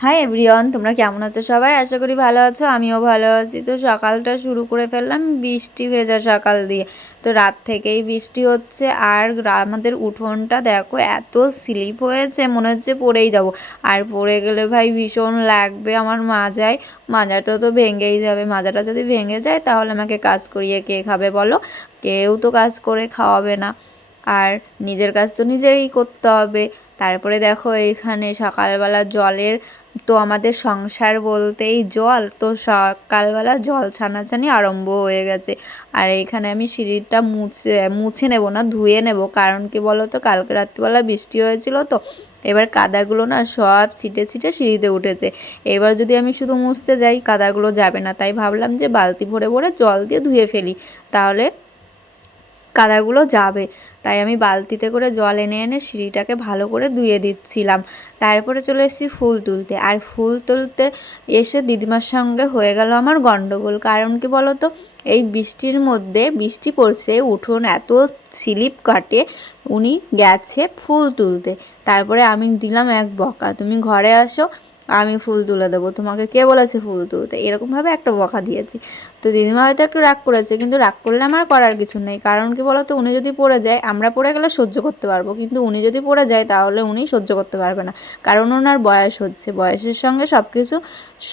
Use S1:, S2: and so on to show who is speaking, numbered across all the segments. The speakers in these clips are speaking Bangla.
S1: হাই এভরিওয়ান তোমরা কেমন আছো সবাই? আশা করি ভালো আছো, আমিও ভালো আছি। তো সকালটা শুরু করে ফেললাম বৃষ্টি ভেজা সকাল দিয়ে। তো রাত থেকেই বৃষ্টি হচ্ছে আর আমাদের উঠোনটা দেখো, এত স্লিপ হয়েছে, মনে হচ্ছে পড়েই যাব। আর পড়ে গেলে ভাই ভীষণ লাগবে আমার মাজায়। মাজাটা তো ভেঙেই যাবে। মাজাটা যদি ভেঙে যায়, তাহলে আমাকে কাজ করিয়ে কে খাবে বলো? কেউ তো কাজ করে খাওয়াবে না। আর নিজের কাজ তো নিজেরই করতে হবে। তারপরে দেখো এইখানে সকালবেলা জলের, তো আমাদের সংসার বলতেই জল, তো সকালবেলা জল ছানাছানি আরম্ভ হয়ে গেছে। আর এইখানে আমি সিঁড়িটা মুছে মুছে নেব না, ধুয়ে নেব, কারণ কি বলো তো কালকে রাত্রিবেলা বৃষ্টি হয়েছিল তো, এবার কাদাগুলো না সব ছিটে ছিটে সিঁড়িতে উঠেছে। এবার যদি আমি শুধু মুছতে যাই, কাদাগুলো যাবে না। তাই ভাবলাম যে বালতি ভরে ভরে জল দিয়ে ধুয়ে ফেলি। তাহলে কাদাগুলো যাবে। তাই আমি বালতিতে করে জল এনে এনে সিঁড়িটাকে ভালো করে ধুয়ে দিচ্ছিলাম। তারপরে চলে এসেছি ফুল তুলতে। আর ফুল তুলতে এসে দিদিমার সঙ্গে হয়ে গেল আমার গন্ডগোল। কারণ কি বলো তো এই বৃষ্টির মধ্যে বৃষ্টি পড়ছে, উঠোন এত স্লিপ কাটে, উনি গেছে ফুল তুলতে। তারপরে আমি দিলাম এক বকা। তুমি ঘরে আসো আমি ফুল তুলে দেবো, তোমাকে কে বলেছে ফুল তুলতে? এরকমভাবে একটা বকা দিয়েছি। তো দিদিমা হয়তো একটু রাগ করেছে, কিন্তু রাগ করলে আমার করার কিছু নেই। কারণ কি বলতো, উনি যদি পড়ে যায়, আমরা পড়ে গেলে সহ্য করতে পারব। কিন্তু উনি যদি পড়ে যায়, তাহলে উনি সহ্য করতে পারবে না। কারণ ওনার বয়স হচ্ছে, বয়সের সঙ্গে সব কিছু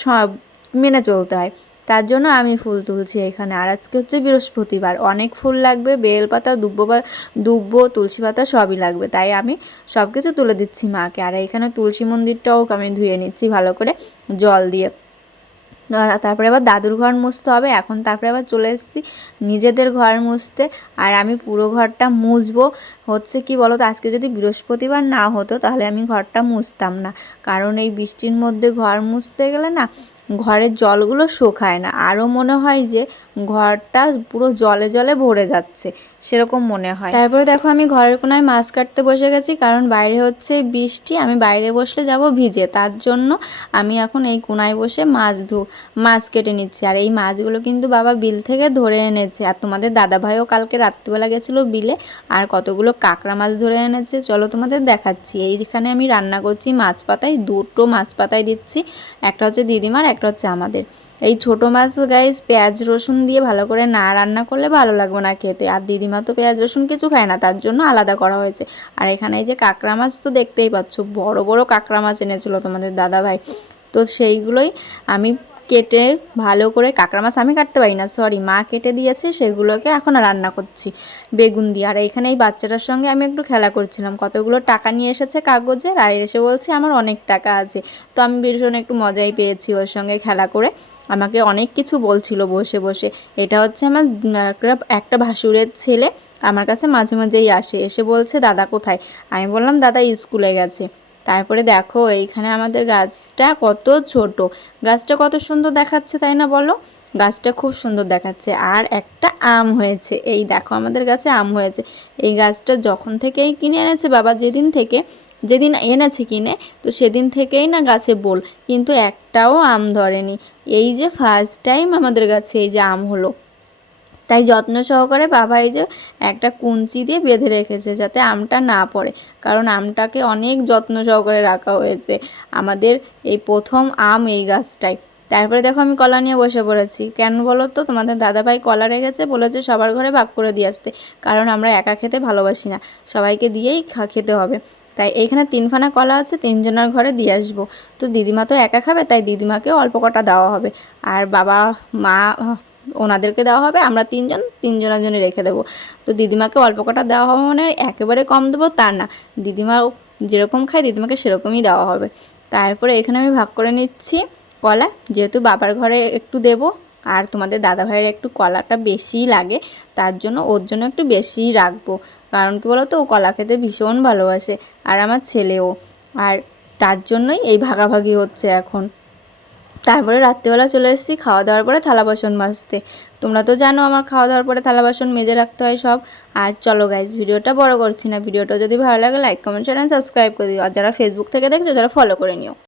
S1: সব মেনে চলতে হয়। তার জন্য আমি ফুল তুলছি এখানে। আর আজকে হচ্ছে বৃহস্পতিবার। অনেক ফুল লাগবে বেলপাতা দুব্ব পা দুব্ব, তুলসী পাতা সবই লাগবে। তাই আমি সব কিছু তুলে দিচ্ছি মাকে। আর এখানে তুলসী মন্দিরটাও আমি ধুয়ে নিচ্ছি ভালো করে জল দিয়ে। তারপরে আবার দাদুর ঘর মুছতে হবে। এখন তারপরে আবার চলে এসেছি নিজেদের ঘর মুছতে। আর আমি পুরো ঘরটা মুছবো। হচ্ছে কি বলো তো আজকে যদি বৃহস্পতিবার না হতো, তাহলে আমি ঘরটা মুছতাম না। কারণ এই বৃষ্টির মধ্যে ঘর মুছতে গেলে না ঘরের জলগুলো শুকায় না। আরও মনে হয় যে ঘরটা পুরো জলে জলে ভরে যাচ্ছে, সেরকম মনে হয়। তারপরে দেখো আমি ঘরের কোনায় মাছ কাটতে বসে গেছি, কারণ বাইরে হচ্ছে বৃষ্টি, আমি বাইরে বসলে যাব ভিজে। তার জন্য আমি এখন এই কোনায় বসে মাছ ধু, মাছ কেটে নিচ্ছি। আর এই মাছগুলো কিন্তু বাবা বিল থেকে ধরে এনেছে। আর তোমাদের দাদাভাইও কালকে রাত্রিবেলা গেছিল বিলে, আর কতগুলো কাঁকড়া মাছ ধরে এনেছে। চলো তোমাদের দেখাচ্ছি। এইখানে আমি রান্না করছি মাছ পাতায়, দুটো মাছ পাতায় দিচ্ছি। একটা হচ্ছে দিদিমার একটা হচ্ছে আমাদের। এই ছোটো মাছ গাইস পেঁয়াজ, রসুন দিয়ে ভালো করে না রান্না করলে ভালো লাগবে না খেতে। আর দিদিমা তো পেঁয়াজ, রসুন কিছু খায় না, তার জন্য আলাদা করা হয়েছে। আর এখানে এই যে কাঁকড়া মাছ তো দেখতেই পাচ্ছ, বড় বড় কাঁকড়া মাছ এনেছিল তোমাদের দাদা ভাই তো সেইগুলোই আমি কেটে ভালো করে কাঁকড়া মাছ আমি কাটতে পারি না সরি মা কেটে দিয়েছে, সেগুলোকে এখন রান্না করছি, বেগুন দিয়ে। আর এখানে এই বাচ্চাটার সঙ্গে আমি একটু খেলা করছিলাম, কতগুলো টাকা নিয়ে এসেছে কাগজের, আর এসে বলছে আমার অনেক টাকা আছে। তো আমি ভীষণ একটু মজাই পেয়েছি ওর সঙ্গে খেলা করে। আমাকে অনেক কিছু বলছিল বসে বসে। এটা হচ্ছে আমার একটা ভাসুরের ছেলে, আমার কাছে মাঝে মাঝেই আসে, এসে বলছে, দাদা কোথায়? আমি বললাম, দাদা স্কুলে গেছে। তারপরে দেখো এইখানে আমাদের গাছটা কত ছোট। গাছটা কত সুন্দর দেখাচ্ছে, তাই না বলো? গাছটা খুব সুন্দর দেখাচ্ছে। আর একটা আম হয়েছে। এই দেখো আমাদের গাছে আম হয়েছে। এই গাছটা যখন থেকেই কিনে এনেছে বাবা, যেদিন থেকে, যেদিন এনেছে কিনে, তো সেদিন থেকেই না গাছে বোল। কিন্তু একটাও আম ধরেনি। এই যে ফার্স্ট টাইম আমাদের গাছে এই যে আম হলো। তাই যত্ন সহকারে বাবা এই যে একটা কুঞ্চি দিয়ে বেঁধে রেখেছে যাতে আমটা না পড়ে। কারণ আমটাকে অনেক যত্ন সহকারে রাখা হয়েছে। আমাদের এই প্রথম আম এই গাছটাই তারপরে দেখো আমি কলা নিয়ে বসে পড়েছি। কেন বলো তো? তোমাদের দাদাভাই কলা রেখেছে, বলেছে সবার ঘরে ভাগ করে দিয়ে আসতে। কারণ আমরা একা খেতে ভালোবাসি না। সবাইকে দিয়েই খেতে হবে। তাই এইখানে তিনখানা কলা আছে, তিনজনের ঘরে দিয়ে আসব। তো দিদিমা তো একা খাবে, তাই দিদিমাকে অল্প কটা দেওয়া হবে। আর বাবা, মা ওনাদেরকে দেওয়া হবে, আমরা তিনজন, তিনজনের জন্য রেখে দেবো। তো দিদিমাকে অল্প কটা দেওয়া হবে মানে একেবারে কম দেবো তা না। দিদিমা যেরকম খায়, দিদিমাকে সেরকমই দেওয়া হবে। তারপরে এখানে আমি ভাগ করে নিচ্ছি কলা। যেহেতু বাবার ঘরে একটু দেব, আর তোমাদের দাদা ভাইয়ের একটু কলাটা বেশিই লাগে, তার জন্য ওর জন্য একটু বেশিই রাখব। কারণ কি বলো তো ও কলা খেতে ভীষণ ভালোবাসে, আর আমার ছেলেও। আর তার জন্যই এই ভাগাভাগি হচ্ছে এখন। তারপরে রাত্রিবেলা চলে এসেছি, খাওয়া দাওয়ার পরে থালা বাসন মাজতে। তোমরা তো জানো আমার খাওয়া দাওয়ার পরে থালা বাসন মেজে রাখতে হয় সব। আর চলো গাইজ ভিডিওটা বড় করছি না। ভিডিওটা যদি ভালো লাগে লাইক কমেন্ট শেয়ার সাবস্ক্রাইব করে দিও। আর যারা ফেসবুক থেকে দেখছ তারা ফলো করে নিও।